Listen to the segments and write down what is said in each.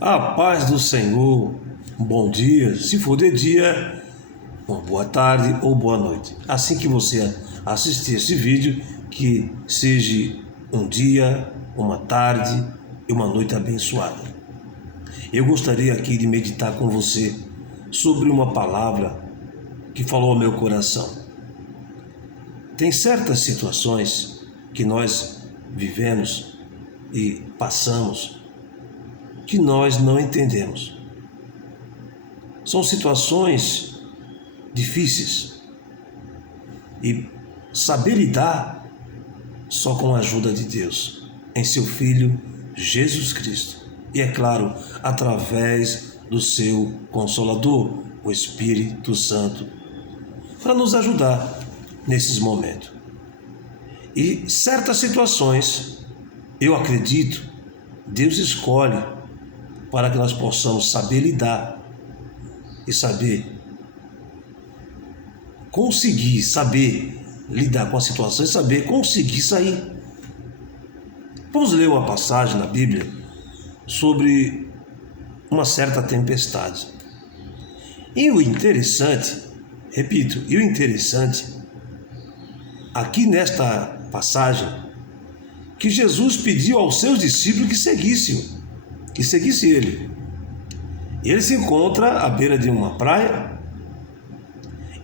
A paz do Senhor, bom dia, se for de dia, uma boa tarde ou boa noite. Assim que você assistir esse vídeo, que seja um dia, uma tarde e uma noite abençoada. Eu gostaria aqui de meditar com você sobre uma palavra que falou ao meu coração. Tem certas situações que nós vivemos e passamos que nós não entendemos. São situações difíceis e saber lidar só com a ajuda de Deus, em seu Filho Jesus Cristo. E é claro, através do seu Consolador, o Espírito Santo, para nos ajudar nesses momentos. E certas situações, eu acredito, Deus escolhe para que nós possamos saber lidar e saber lidar com a situação e saber conseguir sair. Vamos ler uma passagem na Bíblia sobre uma certa tempestade. E o interessante, aqui nesta passagem, que Jesus pediu aos seus discípulos que seguissem ele. Ele se encontra à beira de uma praia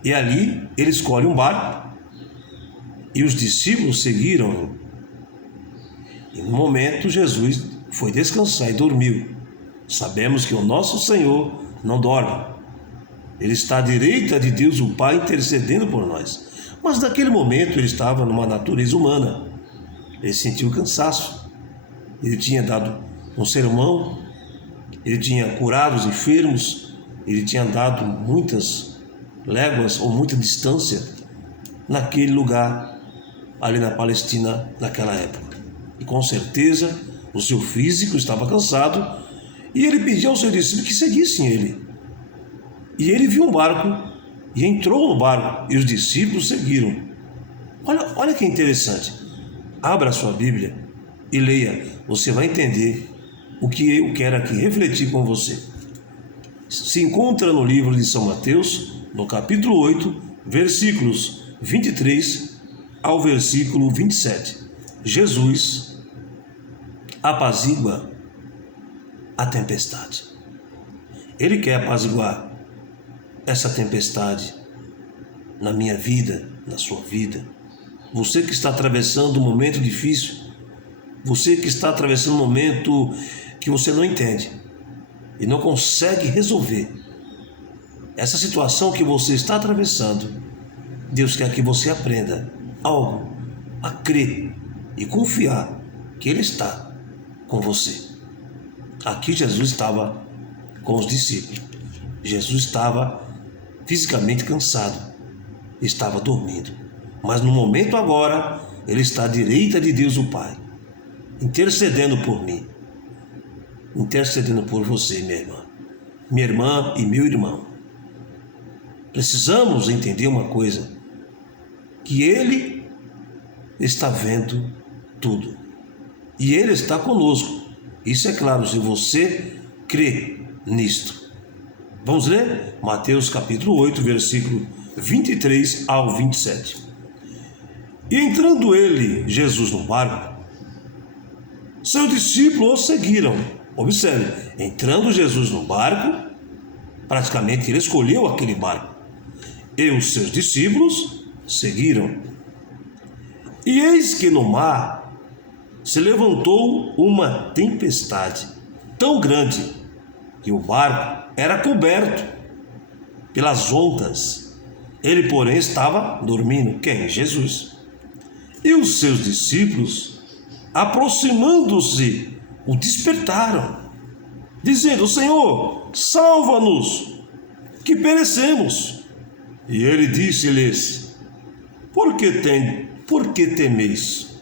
e ali ele escolhe um barco e os discípulos seguiram. E no momento Jesus foi descansar e dormiu. Sabemos que o nosso Senhor não dorme. Ele está à direita de Deus o Pai intercedendo por nós. Mas naquele momento ele estava numa natureza humana. Ele sentiu cansaço. Ele tinha dado um sermão, ele tinha curado os enfermos, ele tinha andado muitas léguas ou muita distância naquele lugar, ali na Palestina, naquela época. E com certeza o seu físico estava cansado e ele pediu aos seus discípulos que seguissem ele. E ele viu um barco e entrou no barco e os discípulos seguiram. Olha que interessante. Abra a sua Bíblia e leia, você vai entender o que eu quero aqui refletir com você. Se encontra no livro de São Mateus, no capítulo 8, versículos 23 ao versículo 27. Jesus apazigua a tempestade. Ele quer apaziguar essa tempestade na minha vida, na sua vida. Você que está atravessando um momento difícil, você que está atravessando um momento que você não entende e não consegue resolver essa situação que você está atravessando, Deus quer que você aprenda algo, a crer e confiar que Ele está com você. Aqui Jesus estava com os discípulos. Jesus estava fisicamente cansado, estava dormindo. Mas no momento agora, Ele está à direita de Deus o Pai, intercedendo por mim, intercedendo por você, minha irmã e meu irmão. Precisamos entender uma coisa, que Ele está vendo tudo e Ele está conosco. Isso é claro, se você crê nisto. Vamos ler Mateus capítulo 8, versículo 23 ao 27. E entrando Jesus no barco, seus discípulos o seguiram. Observe, entrando Jesus no barco, praticamente ele escolheu aquele barco, e os seus discípulos seguiram. E eis que no mar se levantou uma tempestade tão grande que o barco era coberto pelas ondas. Ele, porém, estava dormindo. Quem? Jesus. E os seus discípulos, aproximando-se, o despertaram, dizendo: Senhor, salva-nos, que perecemos. E ele disse-lhes: Por que temeis,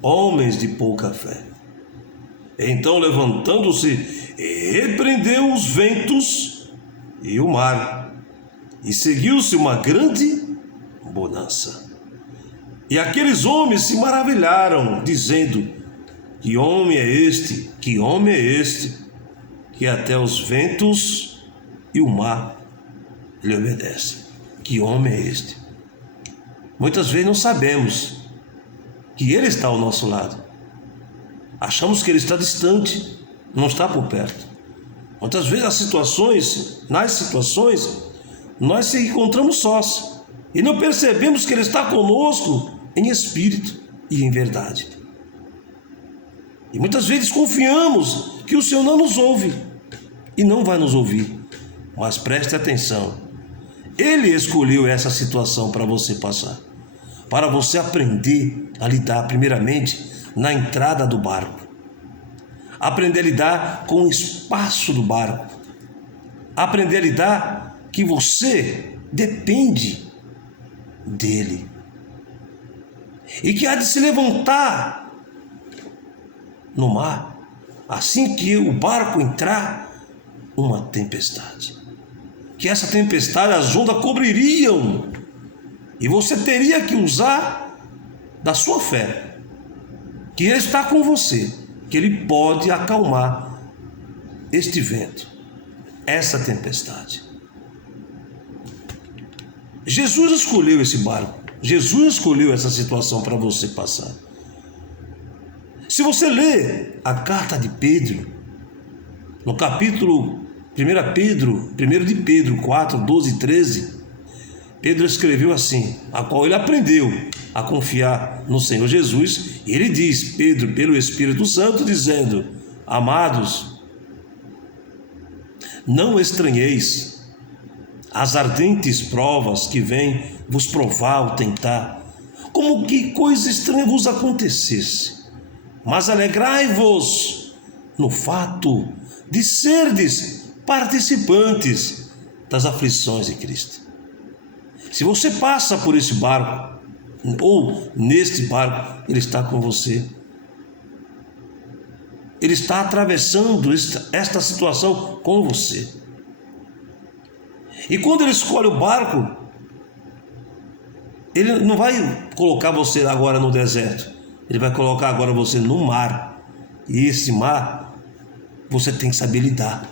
homens de pouca fé? Então, levantando-se, repreendeu os ventos e o mar, e seguiu-se uma grande bonança. E aqueles homens se maravilharam, dizendo: Que homem é este? Que homem é este? que até os ventos e o mar lhe obedecem. Que homem é este? Muitas vezes não sabemos que Ele está ao nosso lado. Achamos que Ele está distante, não está por perto. Muitas vezes nas situações, nós se encontramos sós e não percebemos que Ele está conosco em espírito e em verdade. E muitas vezes confiamos que o Senhor não nos ouve e não vai nos ouvir. Mas preste atenção, Ele escolheu essa situação para você passar, para você aprender a lidar primeiramente na entrada do barco, aprender a lidar com o espaço do barco, aprender a lidar que você depende dele e que há de se levantar no mar assim que o barco entrar uma tempestade, que essa tempestade, as ondas cobririam e você teria que usar da sua fé, que Ele está com você, que Ele pode acalmar este vento, essa tempestade. Jesus escolheu esse barco, Jesus escolheu essa situação para você passar. Se você ler a carta de Pedro, no capítulo 1 de Pedro 4, 12 e 13, Pedro escreveu assim, a qual ele aprendeu a confiar no Senhor Jesus, e ele diz, Pedro, pelo Espírito Santo, dizendo, amados, não estranheis as ardentes provas que vêm vos provar ou tentar, como que coisa estranha vos acontecesse, mas alegrai-vos no fato de serdes participantes das aflições de Cristo. Se você passa por esse barco, ou neste barco, Ele está com você. Ele está atravessando esta situação com você. E quando Ele escolhe o barco, Ele não vai colocar você agora no deserto. Ele vai colocar agora você no mar. E esse mar, você tem que saber lidar.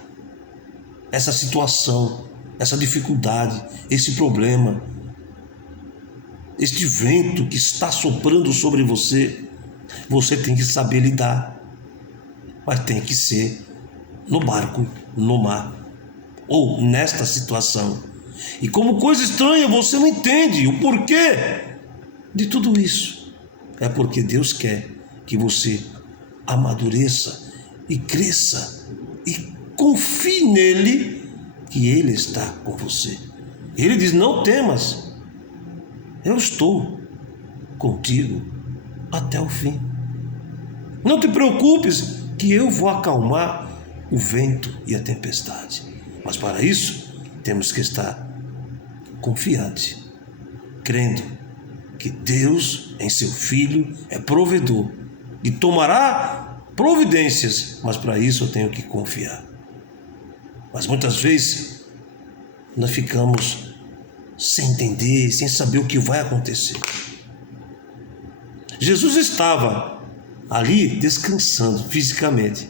Essa situação, essa dificuldade, esse problema, este vento que está soprando sobre você, você tem que saber lidar. Mas tem que ser no barco, no mar, ou nesta situação. E como coisa estranha, você não entende o porquê de tudo isso. É porque Deus quer que você amadureça e cresça e confie nele, que Ele está com você. Ele diz, não temas, eu estou contigo até o fim. Não te preocupes, que eu vou acalmar o vento e a tempestade. Mas para isso, temos que estar confiante, crendo que Deus, em seu Filho, é provedor e tomará providências, mas para isso eu tenho que confiar. Mas muitas vezes nós ficamos sem entender, sem saber o que vai acontecer. Jesus estava ali descansando fisicamente,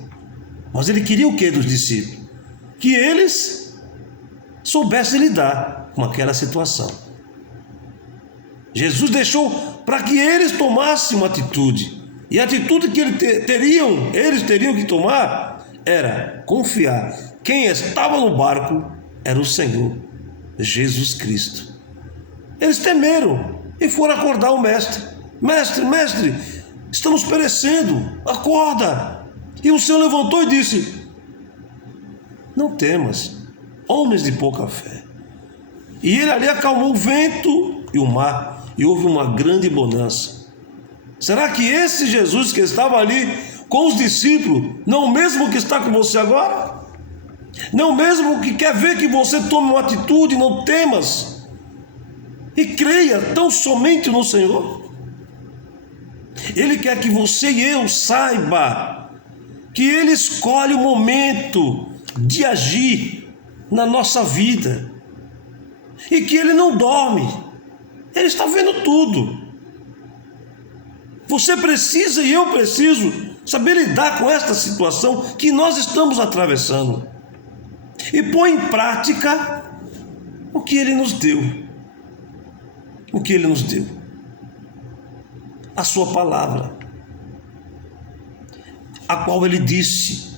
mas Ele queria o que dos discípulos? Que eles soubessem lidar com aquela situação. Jesus deixou para que eles tomassem uma atitude. E a atitude que eles teriam que tomar era confiar. Quem estava no barco era o Senhor Jesus Cristo. Eles temeram e foram acordar o mestre. Mestre, estamos perecendo, acorda. E o Senhor levantou e disse, não temas, homens de pouca fé. E Ele ali acalmou o vento e o mar, e houve uma grande bonança. Será que esse Jesus que estava ali com os discípulos, não o mesmo que está com você agora? Não o mesmo que quer ver que você tome uma atitude, não temas, e creia tão somente no Senhor? Ele quer que você e eu saiba que Ele escolhe o momento de agir na nossa vida, e que Ele não dorme, Ele está vendo tudo. Você precisa e eu preciso saber lidar com esta situação que nós estamos atravessando e pôr em prática o que Ele nos deu. O que Ele nos deu. A sua palavra, a qual Ele disse: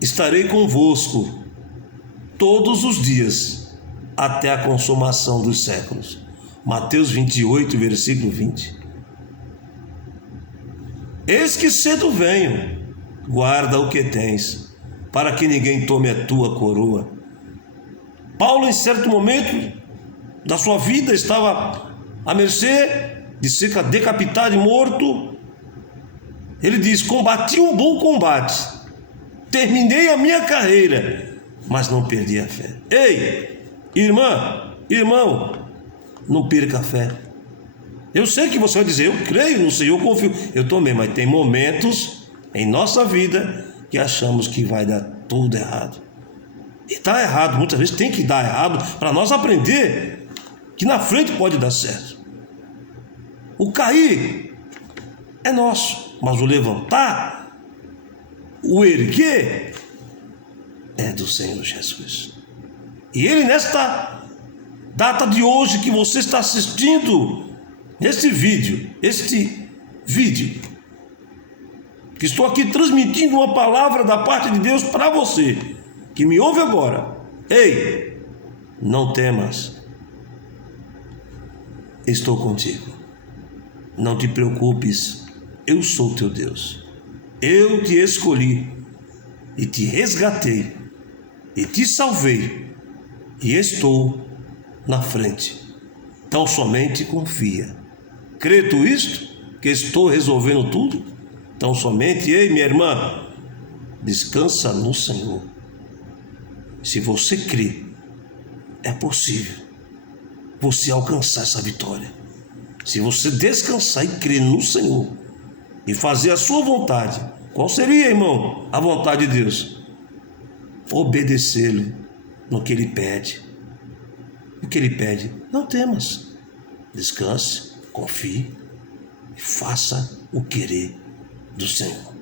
estarei convosco todos os dias até a consumação dos séculos. Mateus 28, versículo 20. Eis que cedo venho, guarda o que tens, para que ninguém tome a tua coroa. Paulo, em certo momento da sua vida, estava à mercê de ser decapitado e morto. Ele diz: combati um bom combate, terminei a minha carreira, mas não perdi a fé. Ei, irmã, irmão, não perca a fé. Eu sei que você vai dizer: eu creio no Senhor, eu confio. Eu também, mas tem momentos em nossa vida que achamos que vai dar tudo errado. E dá errado, muitas vezes tem que dar errado para nós aprender que na frente pode dar certo. O cair é nosso, mas o levantar, o erguer, é do Senhor Jesus. E Ele, nesta data de hoje que você está assistindo este vídeo, que estou aqui transmitindo uma palavra da parte de Deus para você, que me ouve agora. Ei, não temas, estou contigo. Não te preocupes, eu sou teu Deus. Eu te escolhi e te resgatei e te salvei e estou na frente. Então somente confia. Crê tu isto? Que estou resolvendo tudo? Então somente, ei, minha irmã, descansa no Senhor. Se você crê, é possível você alcançar essa vitória. Se você descansar e crer no Senhor e fazer a sua vontade. Qual seria, irmão, a vontade de Deus? Obedecer-lhe no que Ele pede. O que Ele pede, não temas. Descanse, confie e faça o querer do Senhor.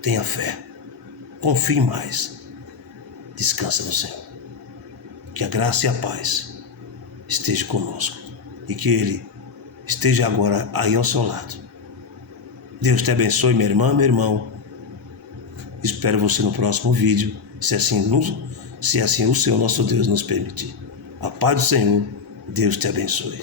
Tenha fé, confie mais, descansa no Senhor. Que a graça e a paz esteja conosco e que Ele esteja agora aí ao seu lado. Deus te abençoe, minha irmã, meu irmão. Espero você no próximo vídeo, se assim o Senhor nosso Deus nos permitir. A paz do Senhor, Deus te abençoe.